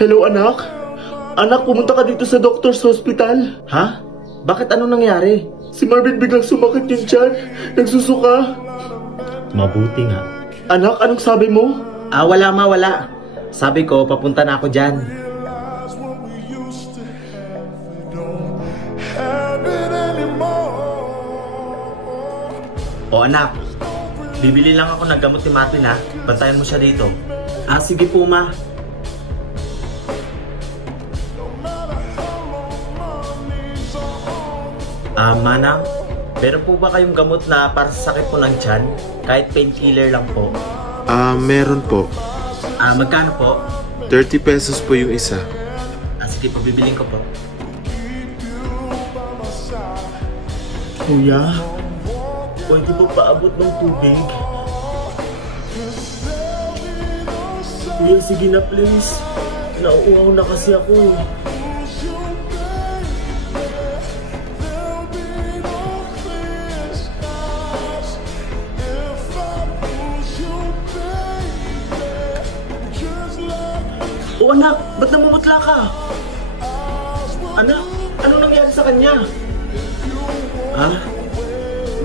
Hello, anak? Anak, pumunta ka dito sa doctor's hospital. Ha? Bakit ano nangyari? Si Marvin biglang sumakit yung tiyan. Nagsusuka. Mabuti nga. Anak, anong sabi mo? Wala ma, wala. Sabi ko, papunta na ako dyan. O anak, bibili lang ako ng gamot ni Marvin ha. Bantayan mo siya dito. Sige po ma. Manang, meron po ba kayong gamot na para sa sakit po ng tiyan? Kahit painkiller lang po. Meron po. Magkano po? 30 pesos po yung isa. Sige po, bibiling ko po. Kuya? Pwede po paabot ng tubig? Kuya, sige na please. Nauuhaw na kasi ako eh. O anak, ba't namumutla ka? Anak, ano nangyari sa kanya?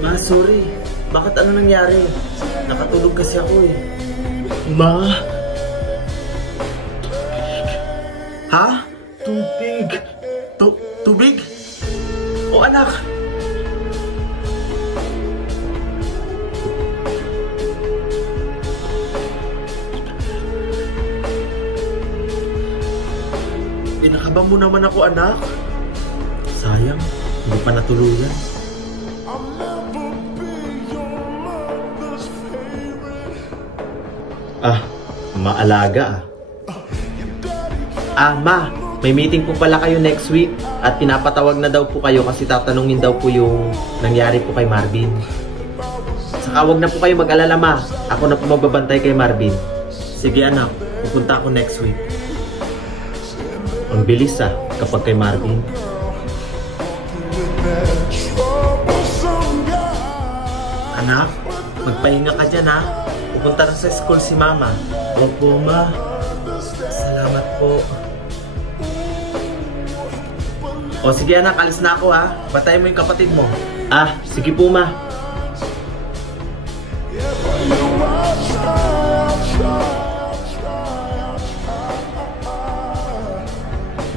Ma, sorry. Bakit ano nangyari? Nakatulog kasi ako eh. Ma? Ha? Tubig. Tubig? O anak! Pinakaban mo naman ako, anak. Sayang, hindi pa natuluyan. Maalaga Ma, may meeting po pala kayo next week at pinapatawag na daw po kayo kasi tatanungin daw po yung nangyari po kay Marvin. Saka wag na po kayo mag-alala ma, ako na po magbabantay kay Marvin. Sige anak, pupunta ako next week. Ang bilis kapag kay Marvin. Anak, magpahinga ka dyan pupunta na sa school si mama. Opo, ma. Salamat po. O sige anak, alis na ako Batayin mo yung kapatid mo. Sige po ma.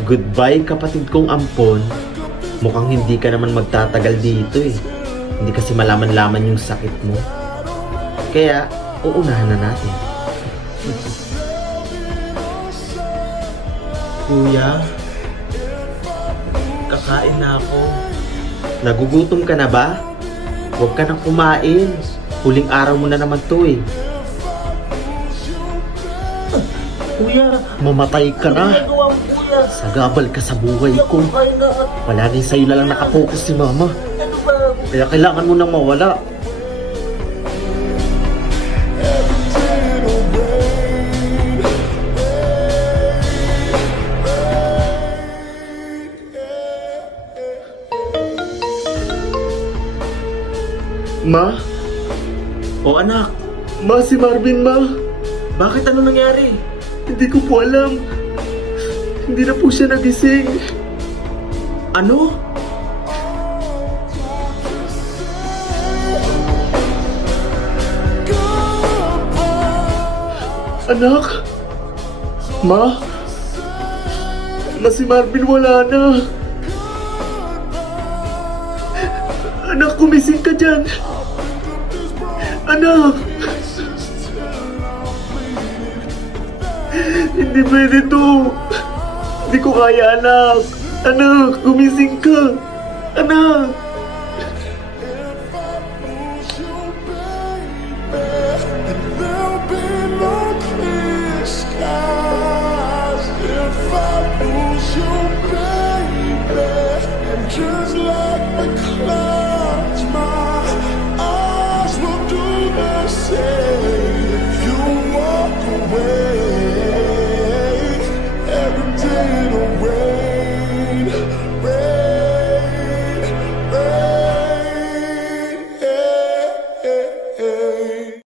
Goodbye kapatid kong ampon. Mukhang hindi ka naman magtatagal dito Hindi kasi malaman-laman yung sakit mo. Kaya, uunahan na natin. Kuya? Kakain na ako. Nagugutom ka na ba? Huwag ka nang kumain. Huling araw mo na naman to Kuya? Mamatay ka na. Sagabal ka sa buhay ko. Palaging sa'yo na lang nakapokus si mama. Kaya kailangan mo nang mawala. Ma? O anak, Ma, si Marvin, ma. bakit ano nangyari? Hindi ko po alam. Hindi na po siya nagising. Ano? Anak? Ma? Ma, si Marvin wala na. Anak, kumising ka dyan. Anak! Hindi pwede to. Hindi ko kaya, anak. Anak, gumising ka. Anak! Just like the clouds, my eyes will do the same. If you walk away, every day it'll rain, rain, rain. Yeah, yeah, yeah.